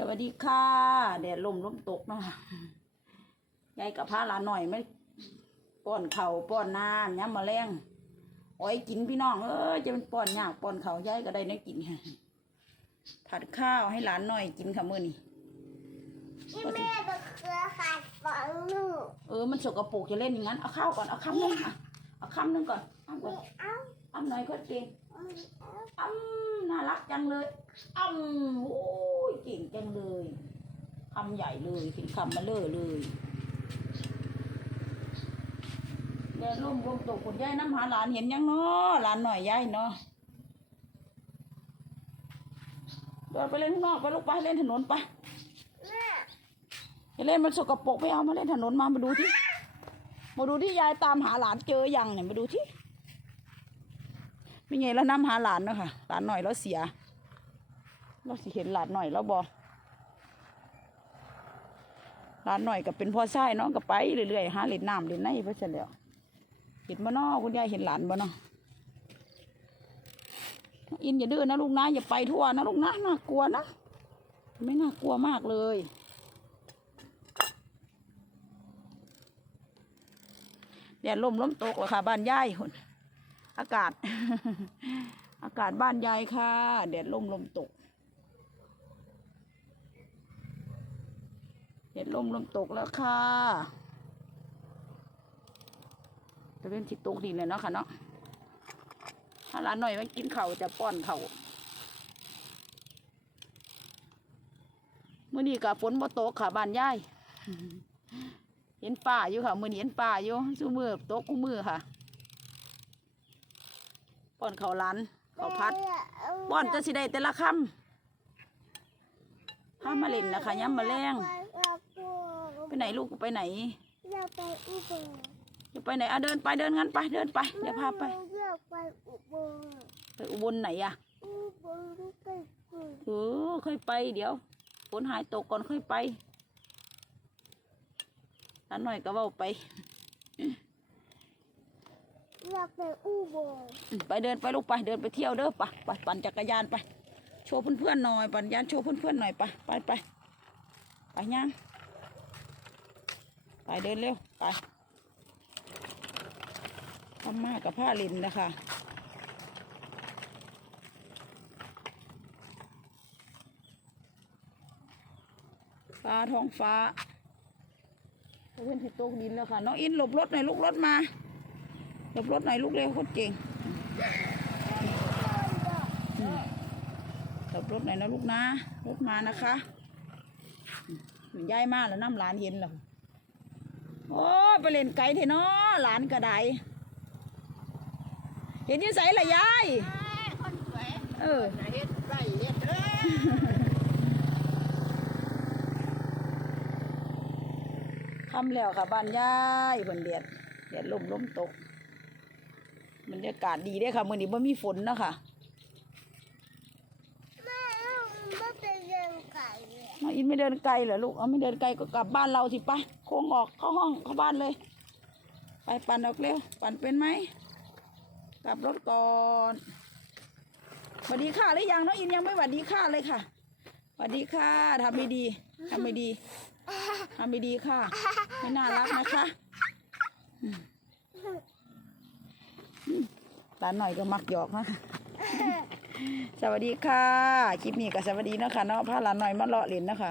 สวัสดีค่ะแดดลมลมตกเนาะยายกับพาหลานหน่อยไหม่ป้อนเข่าวป้อนน้ำย้ำมาแรงอ้อยกินพี่น้องเออจะเป็นป้อนยากป้อนเขาวยายก็ได้เนื้อกินผัดข้าวให้หลานหน่อยกินค่ะมื้อนี้ที่แม่ก็เคยขาดฝังลูกเออมันสกปรกจะเล่นอย่างนั้นเอาข้าวก่อนเอาคำนึงอะ เอาคำนึงก่อนเอาก่อนเอ้าอ้ำหน่อยก็เก่งเอ้าเอ้าอ้ำน่ารักจังเลยอ้ำโอ้ยเก่งจังเลยคำใหญ่เลยเป็นคำมาเลอะเลยแดดร่มลมตกคุณยายน้ำหาหลานเห็นยังเนาะหลานหน่อยยายเนาะเดินไปเล่นข้างนอกไปลูกไปเล่นถนนไปแม่อย่าเล่นมันสกปรกไม่เอามาเล่นถนนมามาดูที่ มาดูที่ยายตามหาหลานเจอยังเนี่ยมาดูที่ไม่ไงแล้วน้ำหาหลานเนาะค่ะหลานหน่อยแล้วเสียเราสิเห็นหลานหน่อยแล้วบอหลานหน่อยก็เป็นพ่อชายเนาะก็ไปเรื่อยๆหาเล่นน้ำเล่นในเพื่อเสร็จแล้วเห็นบ่นาะคุณยายเห็นหลานบ่เนาะอินอย่าดื้อนะลูกนะอย่าไปทั่วนะลูกนะน่ากลัวนะ ไม่น่ากลัวมากเลย แดดลมลมตกแล้วค่ะ บ้านยายคนอากาศ อากาศบ้านยายค่ะแดดลมลมตกแดดลมลมตกแล้วค่ะจะเป็นที่ตกดินเลยเนาะค่ะเนาะถ้าร้านหน่อยมันกินเข่าจะป้อนเข่าวมื่อนี้กับฝนบ่ตกค่ะบ้านยาย เห็นป่าอยู่ค่ะมือนี้เห็นป่าอยู่ซูมือโต๊ะกู้มือค่ะป้อนเขาวหล้านเขาวพัดป้อนจะสิได้แต่ละคำห้ามมาเล่นนะคะย้ำมาแรงเราไปไปไหนลูกไปไหนเราไปอุบลจะไปไหนอะเดินไปเดินงั้นไปเดินไปเดี๋ยวพาไปเราไปอุบลไปอุบลไหนอะอุบลก็ไปกุยเออค่อยไปเดี๋ยวฝนหายตกก่อนค่อยไป หลานหน่อยก็เว่าไปเราไปอุบลอืมไปเดินไปลูกไปเดินไปเที่ยวเด้อไปไปปั่นจักรยานไป โชว์เพื่อนๆหน่อยปั่นยานโชว์เพื่อนๆหน่อยไปไปไปไปย่างไปเดินเร็วไปทำมากกับผ้าลินนะคะฟ้าท้องฟ้า เพื่อนที่ตกดินแล้วค่ะ น้องอินหลบรถหน่อยลูกรถมา หลบรถหน่อยลูกเร็วโคตรเก่งขับรถหน่อยนะลูกนะ รถมานะคะอืมย้ายมาแล้วน้ำหลานเย็นแล้วโอ้ยไปเล่นไก่เถอะเนาะหลานกระไดเห็นอยี่ใสละยายคนสวยเออเฮ็ดไรเฮ็ดเด้อคำแล้วค่ะบ้านยายฝนเดียดเดียดลมลมตกบรรยากาศดีเด้อค่ะมื่อนี้ไม่มีฝนเนาะคะแม่ลูกไม่ไปเลี้ยงไก่เลยน้องอินไม่เดินไกลเหรอลูกเอาไม่เดินไกลก็กลับบ้านเราสิไปโค้งออกเข้าห้องเข้าบ้านเลย ไปปั่นออกเร็วปั่นเป็นไหมกลับรถก่อนสวัสดีค่ะหรือยังน้องอินยังไม่สวัสดีค่ะเลยค่ะสวัสดีค่ะทำไม่ดีทำไม่ดี ทำไม่ดีค่ะ ไม่น่ารักนะคะหลานหน่อยก็มักหยอกนะคะสวัสดีค่ะ คลิปนี้ก็สวัสดีนะคะเนาะพาหลานหน่อยมาเลาะเล่นนะคะ